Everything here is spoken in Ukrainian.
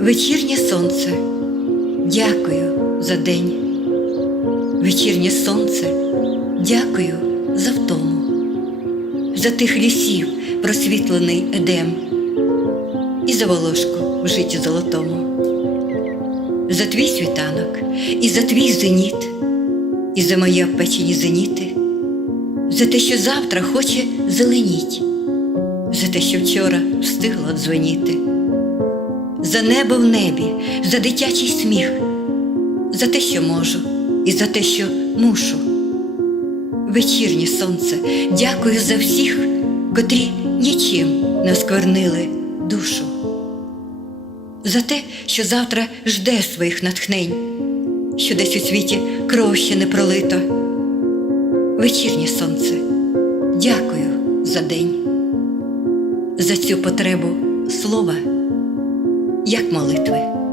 Вечірнє сонце, дякую за день. Вечірнє сонце, дякую за втому, за тих лісів просвітлений едем, і за волошку в житті золотому, за твій світанок, і за твій зеніт, і за мої обпечені зеніти, за те, що завтра хоче зеленіть, за те, що вчора встигло дзвеніти за небо в небі, за дитячий сміх, за те, що можу, і за те, що мушу. Вечірнє сонце, дякую за всіх, котрі нічим не осквернили душу. За те, що завтра жде своїх натхнень, що десь у світі кров ще не пролито. Вечірнє сонце, дякую за день, за цю потребу слова як молитви.